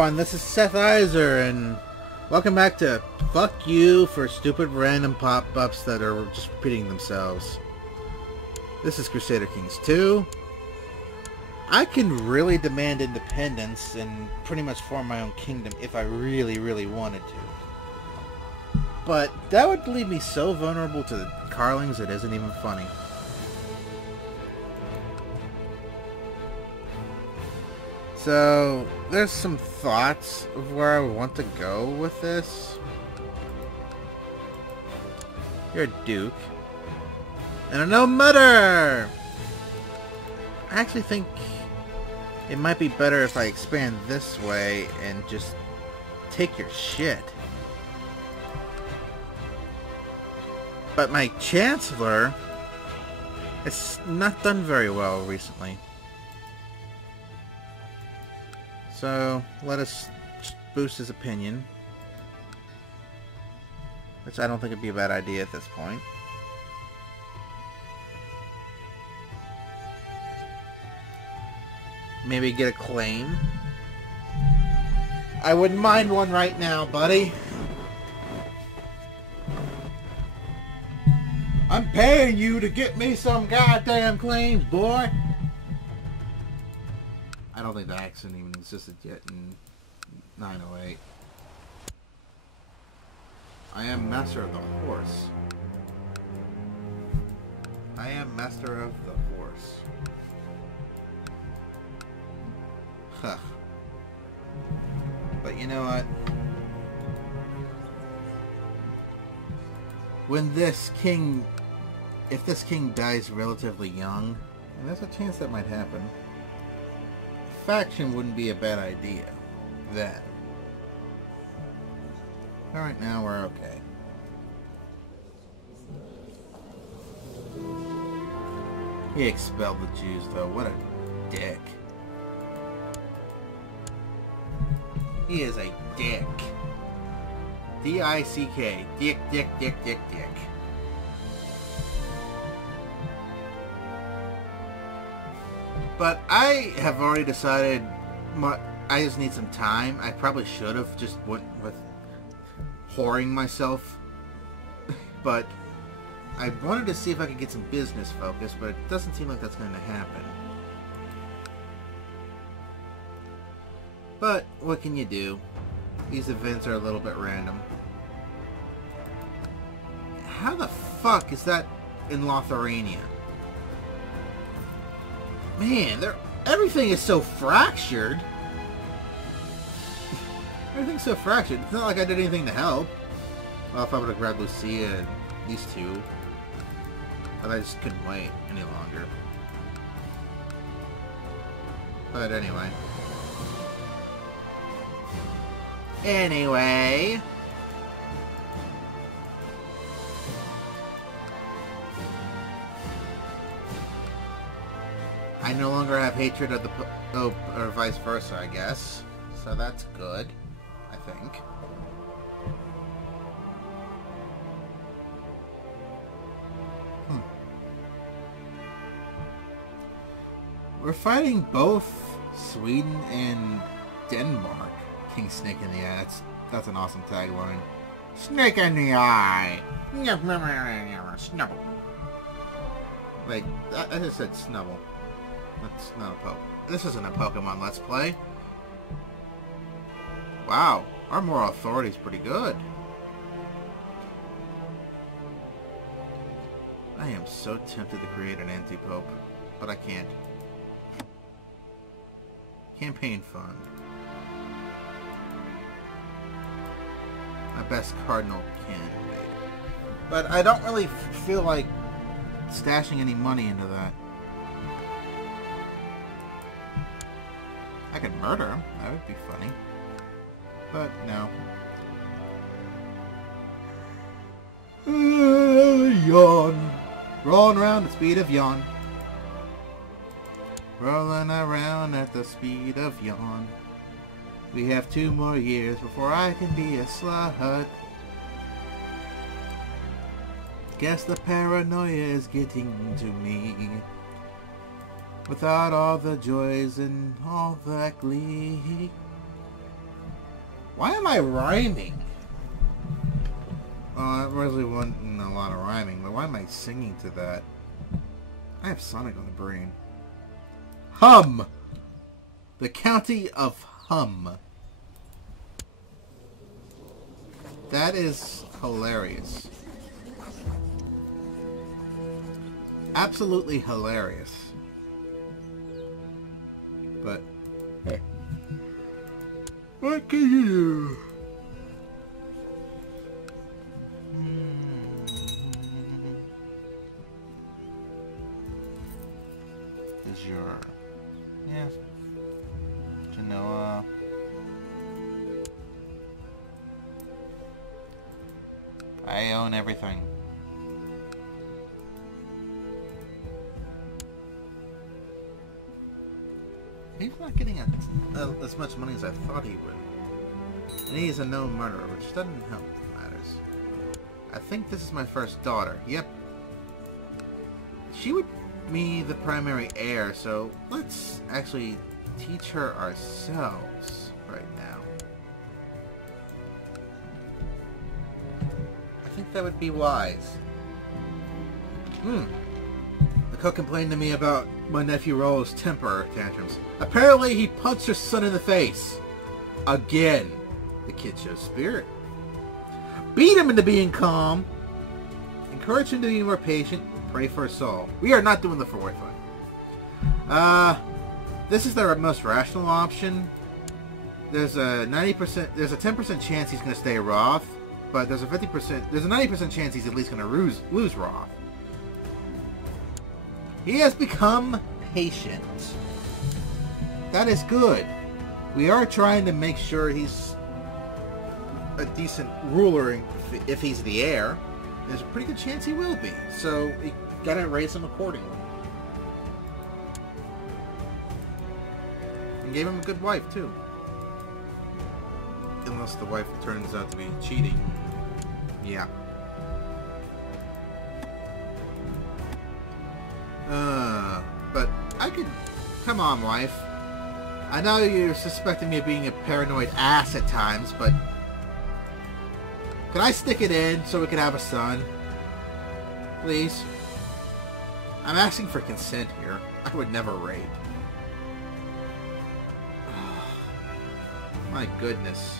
everyone, this is Seth Iser, and welcome back to Fuck You for Stupid Random Pop-Ups that are just repeating themselves. This is Crusader Kings 2. I can really demand independence and pretty much form my own kingdom if I really wanted to. But that would leave me so vulnerable to the Carlings it isn't even funny. So, there's some thoughts of where I want to go with this. You're a duke. And a no mutter! I actually think it might be better if I expand this way and just take your shit. But my chancellor has not done very well recently. So, let us boost his opinion. Which I don't think would be a bad idea at this point. Maybe get a claim. I wouldn't mind one right now, buddy. I'm paying you to get me some goddamn claims, boy. I don't think the accent even existed yet in 908. I am master of the horse. I am master of the horse. Huh. But you know what? When this king... If this king dies relatively young, and there's a chance that might happen, faction wouldn't be a bad idea then. Alright, now we're okay. He expelled the Jews though, what a dick. He is a dick. D-I-C-K. Dick, dick, dick, dick, dick. But I have already decided I just need some time. I probably should have just went with whoring myself. But I wanted to see if I could get some business focus, but it doesn't seem like that's going to happen. But what can you do? These events are a little bit random. How the fuck is that in Lotharania? Man, everything is so fractured. Everything's so fractured. It's not like I did anything to help. Well, if I would have grabbed Lucia and these two. But I just couldn't wait any longer. But anyway. Anyway. I no longer have hatred of the Pope, or vice versa, I guess. So that's good, I think. We're fighting both Sweden and Denmark. King Snake in the Eye. That's an awesome tagline. Snake in the Eye! Snubble. Wait, I just said Snubble. That's not a Poke. This isn't a Pokemon Let's Play. Wow, our moral authority is pretty good. I am so tempted to create an anti-Pope, but I can't. Campaign fund. My best cardinal candidate. But I don't really feel like stashing any money into that. I could murder him. That would be funny. But no. Yawn. Rolling around at the speed of yawn. Rolling around at the speed of yawn. We have 2 more years before I can be a slut. Guess the paranoia is getting to me. Without all the joys and all that glee, Why am I rhyming? Oh, that really wasn't a lot of rhyming, but why am I singing to that? I have Sonic on the brain. Hum! The county of Hum. That is hilarious. Absolutely hilarious. But, hey. What can you do? Is your... Yeah. Genoa. I own everything. He's not getting as much money as I thought he would. And he's a known murderer, which doesn't help matters. I think this is my first daughter. Yep. She would be the primary heir, so let's actually teach her ourselves right now. I think that would be wise. The cook complained to me about my nephew Rollo's temper tantrums. Apparently he punched her son in the face. Again. The kid shows spirit. Beat him into being calm. Encourage him to be more patient. Pray for his soul. We are not doing the 4-5. This is the most rational option. There's a 90%, there's a 10% chance he's going to stay Roth, but there's a 90% chance he's at least going to lose Roth. He has become patient. That is good. We are trying to make sure he's a decent ruler if he's the heir. There's a pretty good chance he will be. So you gotta raise him accordingly. And gave him a good wife too. Unless the wife turns out to be cheating. Yeah. But I could... Come on, wife. I know you're suspecting me of being a paranoid ass at times, but... Could I stick it in so we could have a son? Please? I'm asking for consent here. I would never rape. My goodness.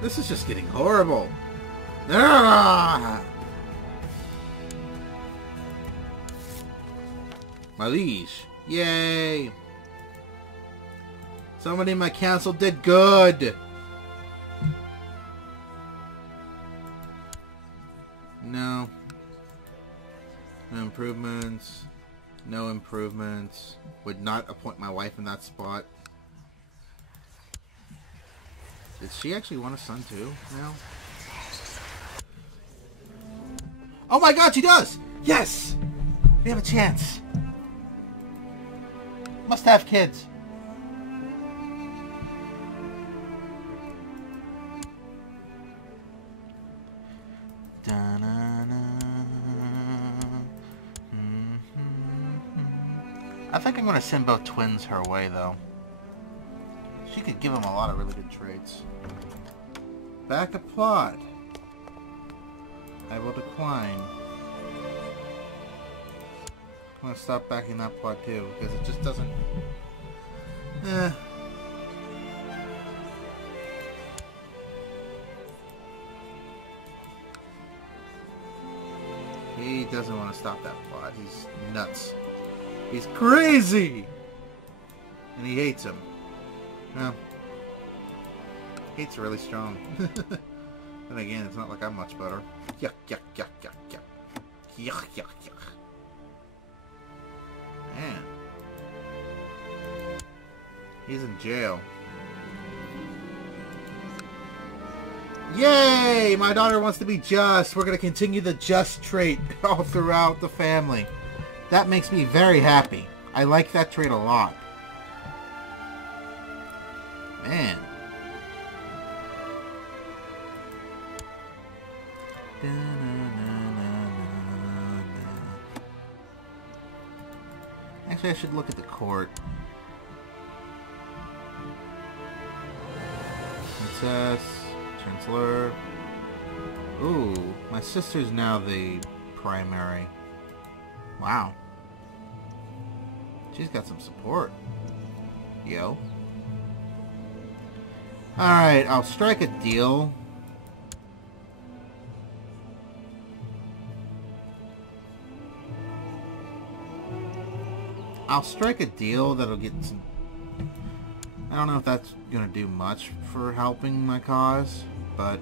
This is just getting horrible. Ah! My liege. Yay! Somebody in my council did good! No. No improvements. No improvements. Would not appoint my wife in that spot. Did she actually want a son too now? Oh my god, she does! Yes! We have a chance. Must have kids. I think I'm going to send both twins her way, though. She could give them a lot of really good traits. Back a plot. I will decline. I'm going to stop backing that plot, too, because it just doesn't... He doesn't want to stop that plot. He's nuts. He's crazy! And he hates him. Well, hate's really strong. And again, it's not like I'm much better. Yuck, yuck, yuck, yuck, yuck. Yuck, yuck, yuck. Man. He's in jail. Yay! My daughter wants to be just. We're going to continue the just trait all throughout the family. That makes me very happy. I like that trait a lot. Man. Actually, I should look at the court. Princess, Chancellor. Ooh, my sister's now the primary. Wow. She's got some support. Yo. Alright, I'll strike a deal. I'll strike a deal that'll get some... I don't know if that's going to do much for helping my cause, but...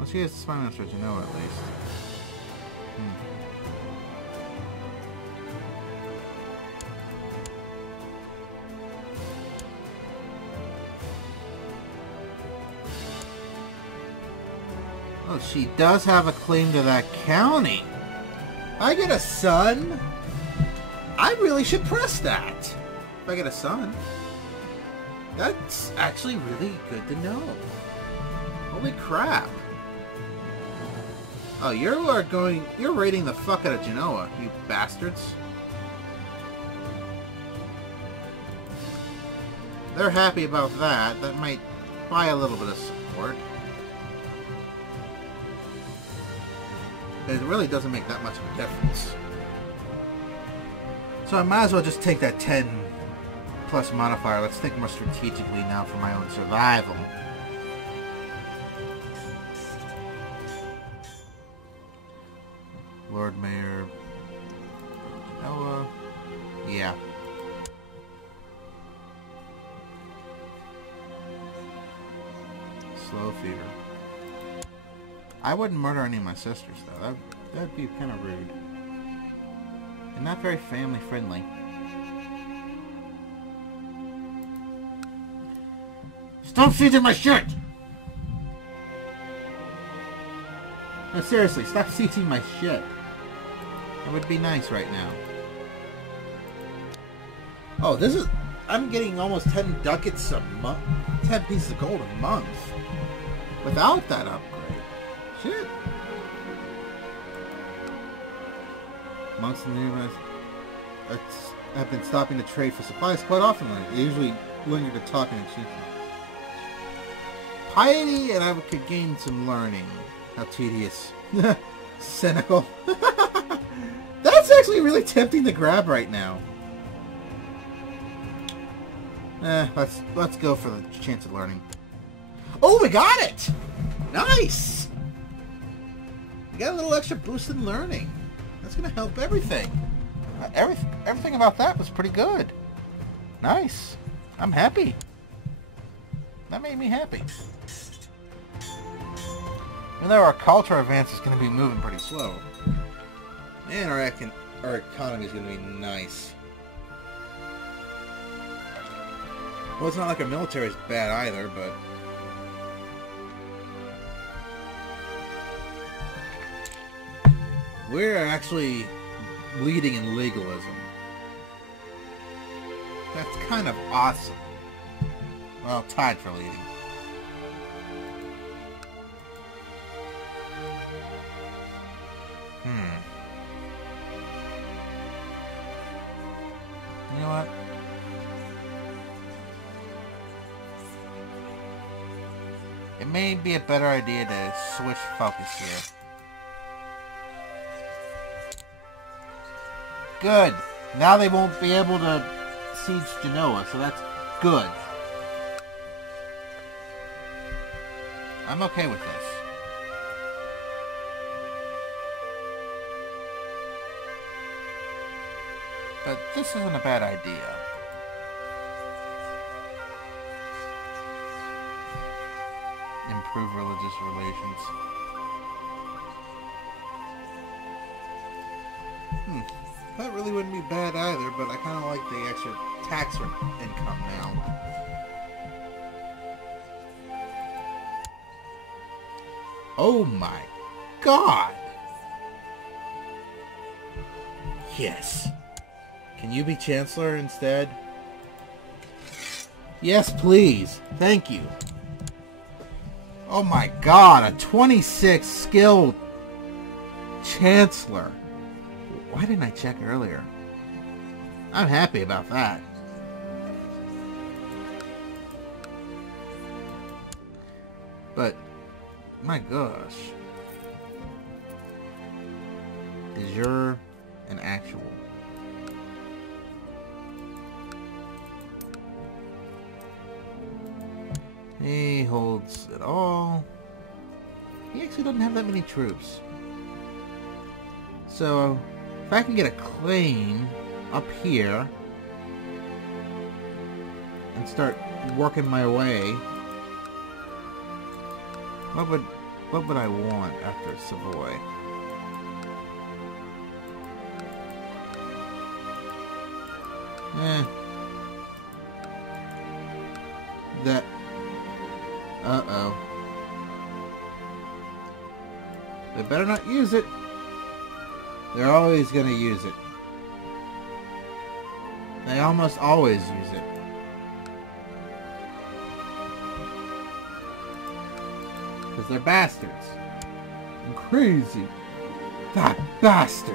Let's get the Spy Master to know at least. Oh, she does have a claim to that county. I get a son? I really should press that. If I get a son. That's actually really good to know. Holy crap. Oh, you're raiding the fuck out of Genoa, you bastards. They're happy about that. That might buy a little bit of support. It really doesn't make that much of a difference. So I might as well just take that 10 plus modifier. Let's think more strategically now for my own survival. Lord Mayor Genoa. Yeah. Slow fever. I wouldn't murder any of my sisters, though. That'd be kind of rude. And not very family friendly. Stop sieging my shit! No, seriously, stop sieging my shit. That would be nice right now. Oh, this is... I'm getting almost 10 ducats a month. 10 pieces of gold a month. Without that upgrade. Shit. Monks in the neighborhood have been stopping to trade for supplies quite often. They usually linger to talk and exchange. Piety, and I could gain some learning. How tedious. Cynical. That's actually really tempting to grab right now. Let's go for the chance of learning. Oh, we got it! Nice! We got a little extra boost in learning. That's going to help everything. Everything about that was pretty good. Nice. I'm happy. That made me happy. Even though our culture advance is going to be moving pretty slow. Man, our economy is going to be nice. Well, it's not like our military is bad either, but... We're actually leading in legalism. That's kind of awesome. Well, tied for leading. You know what? It may be a better idea to switch focus here. Good. Now they won't be able to siege Genoa, so that's good. I'm okay with this. But this isn't a bad idea. Improve religious relations. That really wouldn't be bad either, but I kind of like the extra tax income now. Oh my god! Yes. Can you be Chancellor instead? Yes, please. Thank you. Oh my god, a 26 skilled Chancellor. Why didn't I check earlier? I'm happy about that. But, my gosh. De jure and actual. He holds it all. He actually doesn't have that many troops. So, if I can get a claim up here and start working my way, what would I want after Savoy? That. Uh-oh. They better not use it. They're always gonna use it. They almost always use it. Because they're bastards. And crazy. That bastard.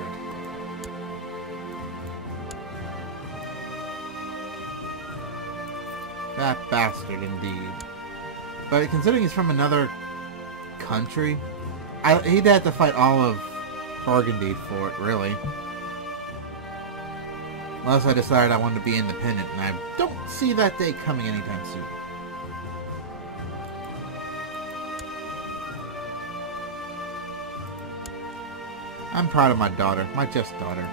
That bastard indeed. But considering he's from another country, he'd have to fight all of Burgundy for it, really. Unless I decided I wanted to be independent, and I don't see that day coming anytime soon. I'm proud of my daughter, my just daughter.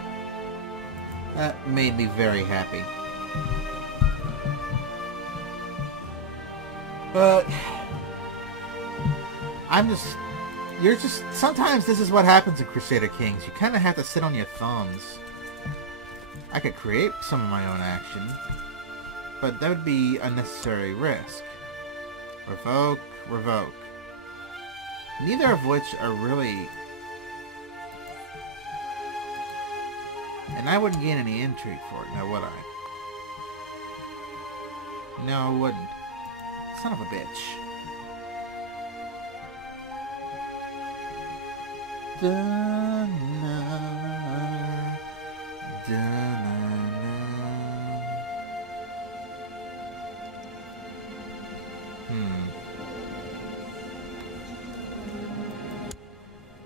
That made me very happy. But sometimes this is what happens in Crusader Kings. You kind of have to sit on your thumbs. I could create some of my own action, but that would be unnecessary risk. Revoke, revoke. Neither of which are really... And I wouldn't gain any intrigue for it, now would I? No, I wouldn't. Son of a bitch. Da-na, da-na-na.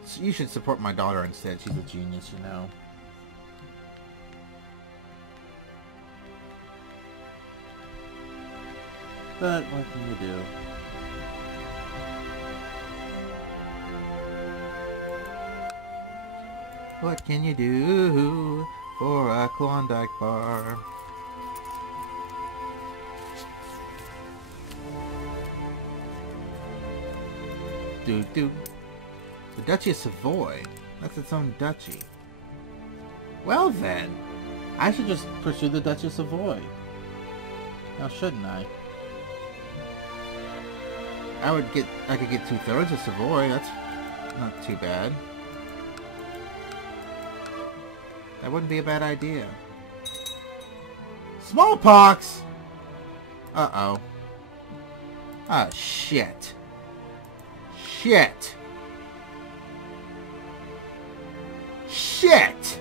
So you should support my daughter instead. She's a genius, you know. But what can you do? What can you do for a Klondike bar? The Duchy of Savoy. That's its own duchy. Well then, I should just pursue the Duchy of Savoy. Now shouldn't I? I could get 2/3 of Savoy. That's not too bad. That wouldn't be a bad idea. Smallpox! Uh-oh. Ah, shit. Shit. Shit!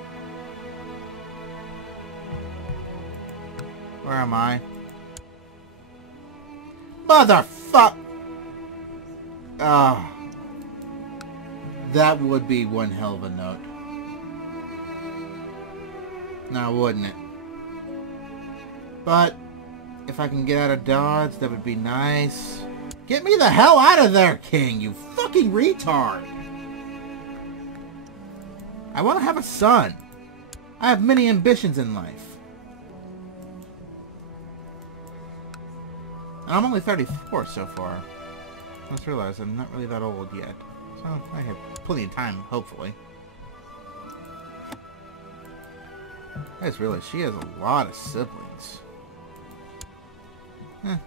Where am I? Motherfuck! Ah. That would be one hell of a note. Now, wouldn't it? But, if I can get out of Dodge, that would be nice. Get me the hell out of there, King, you fucking retard! I want to have a son. I have many ambitions in life. And I'm only 34 so far. I just realized I'm not really that old yet. So I have plenty of time, hopefully. I just realized she has a lot of siblings.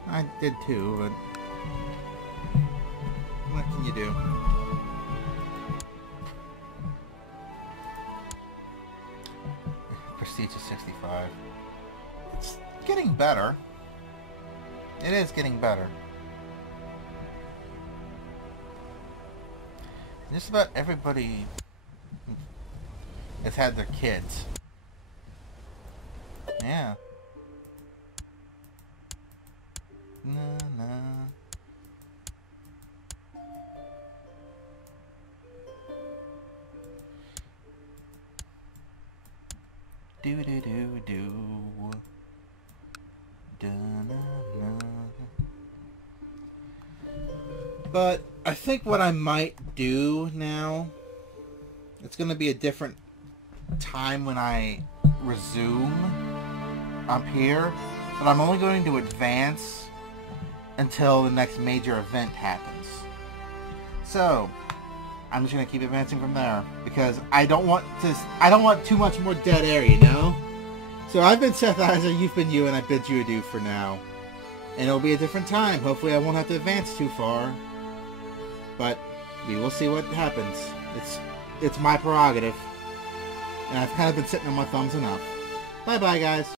I did too, but... what can you do? Prestige is 65. It's getting better. It is getting better. Just about everybody has had their kids. Yeah. Na, na. Do do do do. Da-na-na. But I think what I might do now, it's going to be a different time when I resume up here, but I'm only going to advance until the next major event happens. So I'm just going to keep advancing from there because I don't want too much more dead air, you know? So I've been Seth Iser, you've been you, and I bid you adieu for now. And it'll be a different time. Hopefully I won't have to advance too far. But we will see what happens. It's my prerogative. And I've kind of been sitting on my thumbs enough. Bye-bye, guys.